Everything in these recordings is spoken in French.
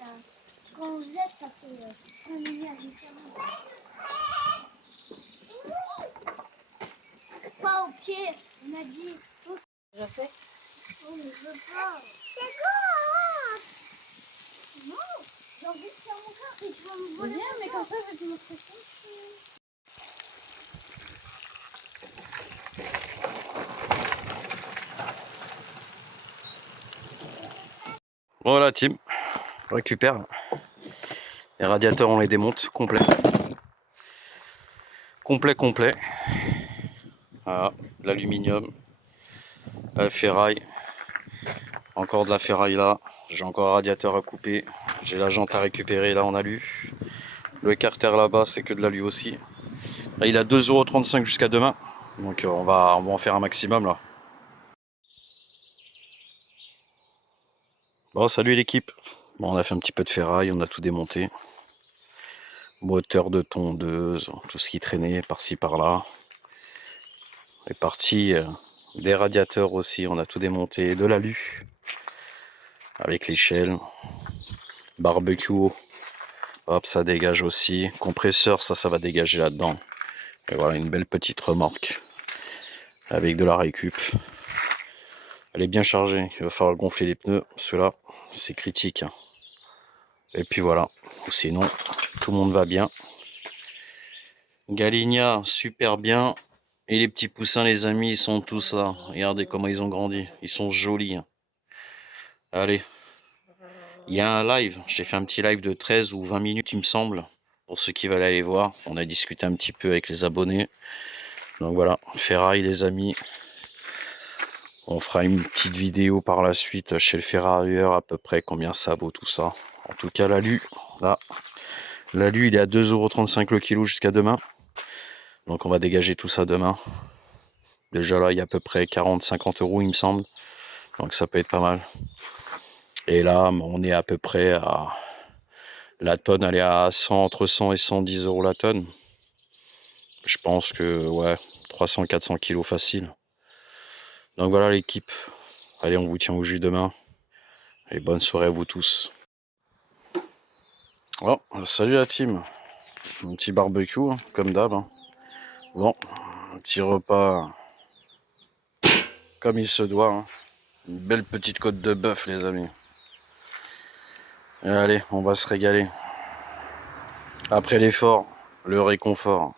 ça. Quand on jette, ça fait une lumière différente. Pas au pied, on a dit. Déjà fait? Oh, mais je veux pas. C'est bon. Non, j'ai envie de faire mon corps et tu vas me voler. Viens, mais comme ça, je vais te montrer ça. Voilà, team, on récupère. Les radiateurs, on les démonte complet. Complet. Voilà, l'aluminium, la ferraille. Encore de la ferraille là. J'ai encore un radiateur à couper. J'ai la jante à récupérer là en alu. Le carter là-bas, c'est que de l'alu aussi. Là, il a 2,35 € jusqu'à demain. Donc on va en faire un maximum là. Bon, salut l'équipe. Bon, on a fait un petit peu de ferraille, on a tout démonté. Moteur de tondeuse, tout ce qui traînait par-ci par-là. Les parties des radiateurs aussi, on a tout démonté. De l'alu avec l'échelle. Barbecue, hop, ça dégage aussi. Compresseur, ça va dégager là-dedans. Et voilà, une belle petite remorque avec de la récup. Elle est bien chargée, il va falloir gonfler les pneus. Ceux-là, c'est critique. Et puis voilà, sinon, tout le monde va bien. Galignat, super bien. Et les petits poussins, les amis, ils sont tous là. Regardez comment ils ont grandi. Ils sont jolis. Allez. Il y a un live. J'ai fait un petit live de 13 ou 20 minutes, il me semble. Pour ceux qui veulent aller voir. On a discuté un petit peu avec les abonnés. Donc voilà, ferraille les amis. On fera une petite vidéo par la suite chez le ferrailleur à peu près combien ça vaut tout ça. En tout cas l'alu, là. L'alu il est à 2,35 € le kilo jusqu'à demain. Donc on va dégager tout ça demain. Déjà là il y a à peu près 40-50 € il me semble. Donc ça peut être pas mal. Et là on est à peu près à... La tonne elle est à 100, entre 100 et 110 € la tonne. Je pense que ouais, 300-400 kilos facile. Donc voilà l'équipe. Allez, on vous tient au jus demain. Et bonne soirée à vous tous. Bon, salut la team. Un petit barbecue, hein, comme d'hab. Hein. Bon, un petit repas comme il se doit. Hein. Une belle petite côte de bœuf, les amis. Et allez, on va se régaler. Après l'effort, le réconfort.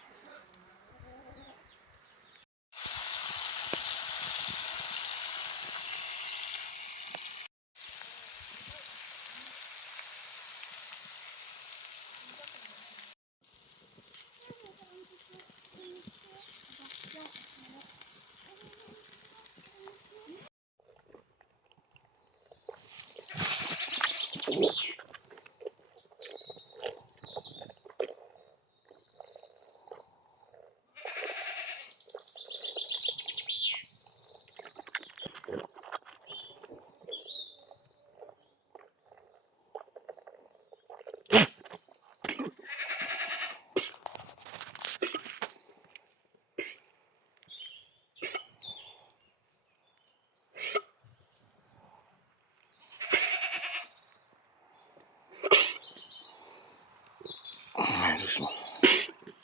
Ouais, doucement.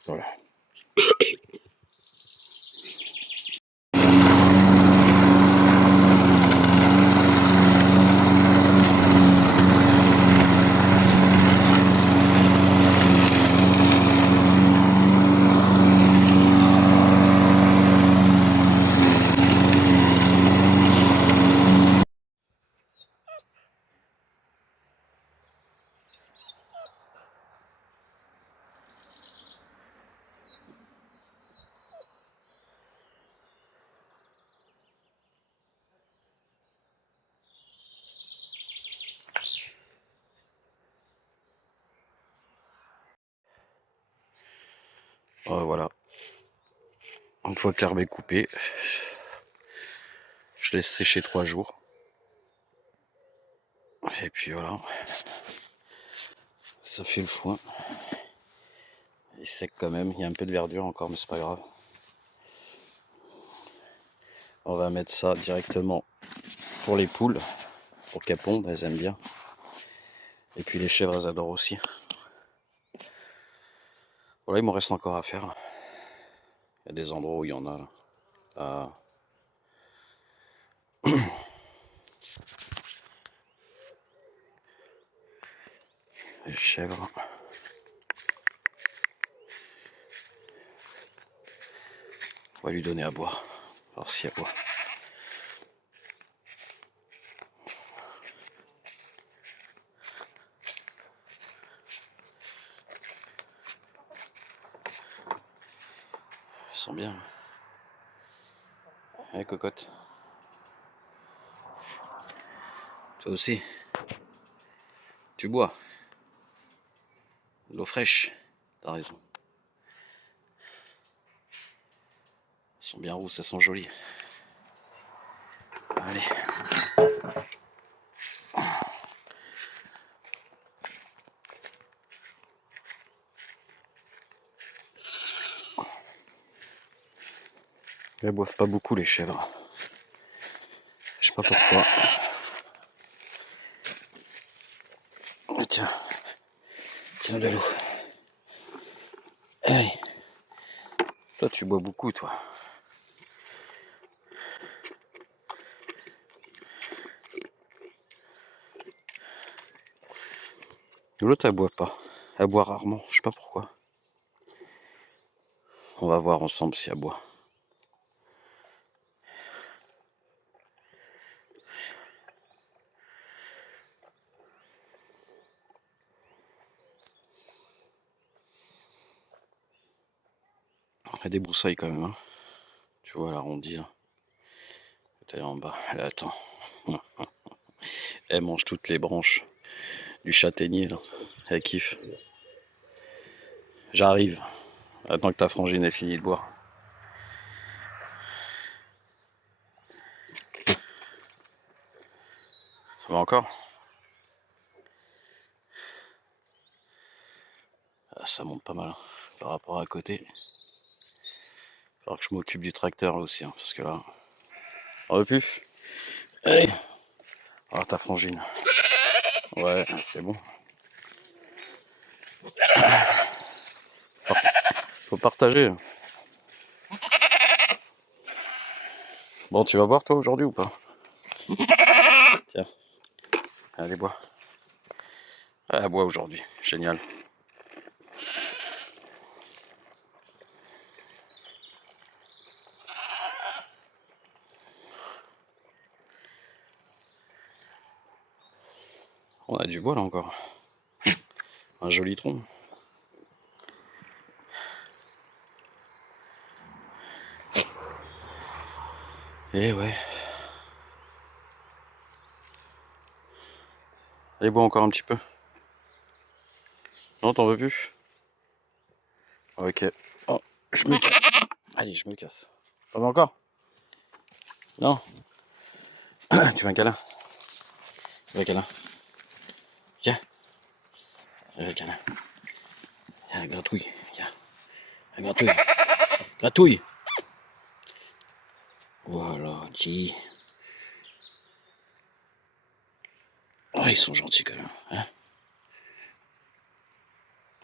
Voilà. Voilà. Une fois que l'herbe est coupée, je laisse sécher 3 jours. Et puis voilà. Ça fait le foin. Il est sec quand même. Il y a un peu de verdure encore, mais c'est pas grave. On va mettre ça directement pour les poules, pour qu'elles pondent, elles aiment bien. Et puis les chèvres, elles adorent aussi. Voilà, il m'en reste encore à faire. Il y a des endroits où il y en a là. Là. Les chèvres. On va lui donner à boire. Alors si elle boit. Ils sont bien. Allez, cocotte. Toi aussi. Tu bois. De l'eau fraîche. T'as raison. Elles sont bien rousses, elles sont jolies. Allez. Elles boivent pas beaucoup les chèvres. Je sais pas pourquoi. Oh, tiens. Tiens de l'eau. Allez. Toi tu bois beaucoup toi. L'autre elle boit pas. Elle boit rarement, je sais pas pourquoi. On va voir ensemble si elle boit. Elle débroussaille quand même. Hein. Tu vois l'arrondi. Hein. Elle est en bas. Elle attend. Elle mange toutes les branches du châtaignier là. Elle kiffe. J'arrive. Attends que ta frangine ait fini de boire. Ça va encore? Ah, ça monte pas mal hein, par rapport à côté. Il va falloir que je m'occupe du tracteur là aussi. Hein, parce que là. On veut plus? Allez. Ah ta frangine. Ouais, c'est bon. Faut partager. Bon, tu vas boire toi aujourd'hui ou pas? Tiens. Allez, bois. Ah, bois aujourd'hui. Génial. On a du bois là encore. Un joli tronc. Eh ouais. Allez, bois encore un petit peu. Non, t'en veux plus? Ok. Oh, je me casse. Allez, je me casse. T'en veux encore? Non. Tu veux un câlin? Tu veux un câlin? Tiens. Un câlin. Tiens, gratouille. Tiens. Un gratouille. Gratouille. Voilà, petit. Oh, ils sont gentils quand même. Hein,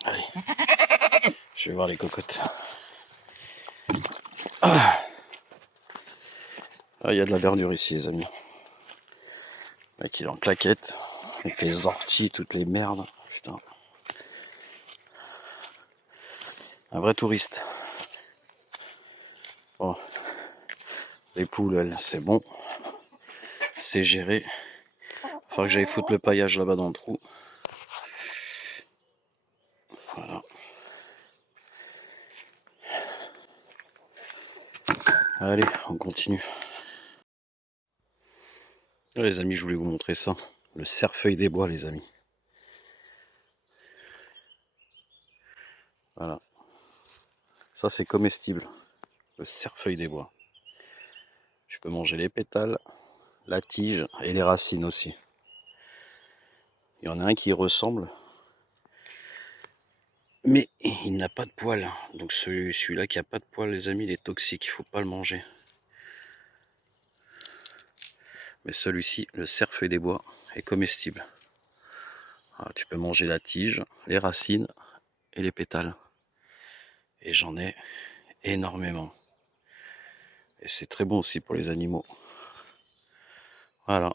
allez. Je vais voir les cocottes. Ah, il y a de la verdure ici, les amis. Le mec, il est en claquette. Avec les orties, toutes les merdes. Putain. Un vrai touriste. Bon. Les poules, elles, c'est bon. C'est géré. Faudra que j'aille foutre le paillage là-bas dans le trou. Voilà. Allez, on continue. Les amis, je voulais vous montrer ça. Le cerfeuil des bois, les amis. Voilà. Ça, c'est comestible. Le cerfeuil des bois. Je peux manger les pétales, la tige et les racines aussi. Il y en a un qui ressemble. Mais il n'a pas de poils. Donc celui-là qui a pas de poils, les amis, il est toxique. Il faut pas le manger. Mais celui-ci, le cerfeuil des bois, est comestible. Voilà. Alors, tu peux manger la tige, les racines et les pétales. Et j'en ai énormément. Et c'est très bon aussi pour les animaux. Voilà.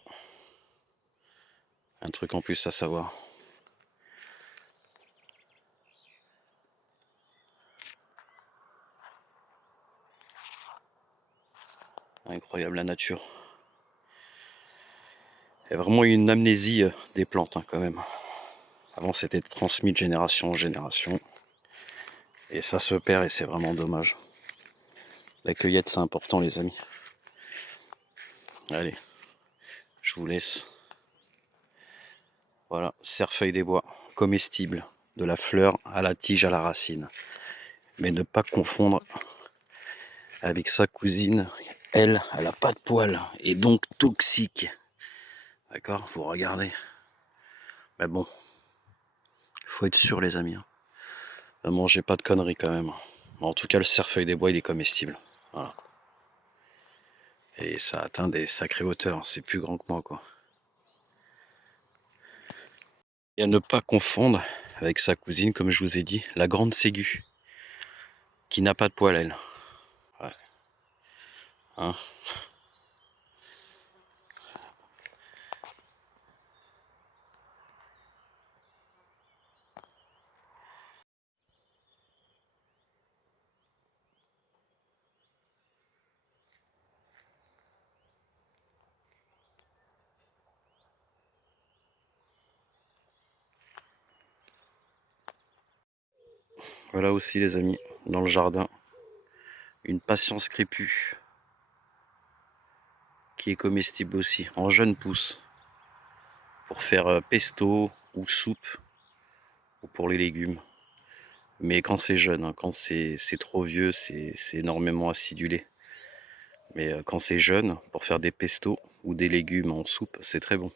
Un truc en plus à savoir. Incroyable la nature. Il y a vraiment une amnésie des plantes quand même. Avant c'était transmis de génération en génération. Et ça se perd et c'est vraiment dommage. La cueillette c'est important les amis. Allez, je vous laisse. Voilà, cerfeuil des bois, comestible, de la fleur à la tige à la racine. Mais ne pas confondre avec sa cousine. Elle a pas de poils et donc toxique. D'accord, vous regardez. Mais bon, faut être sûr les amis. Ne mangez pas de conneries quand même. En tout cas, le cerfeuil des bois, il est comestible. Voilà. Et ça atteint des sacrées hauteurs. C'est plus grand que moi, quoi. Et à ne pas confondre avec sa cousine, comme je vous ai dit, la grande ségu, qui n'a pas de poils, elle. Ouais. Hein? Voilà aussi les amis, dans le jardin, une patience crépue, qui est comestible aussi, en jeune pousse, pour faire pesto ou soupe, ou pour les légumes. Mais quand c'est jeune, hein, quand c'est trop vieux, c'est énormément acidulé. Mais quand c'est jeune, pour faire des pestos ou des légumes en soupe, c'est très bon.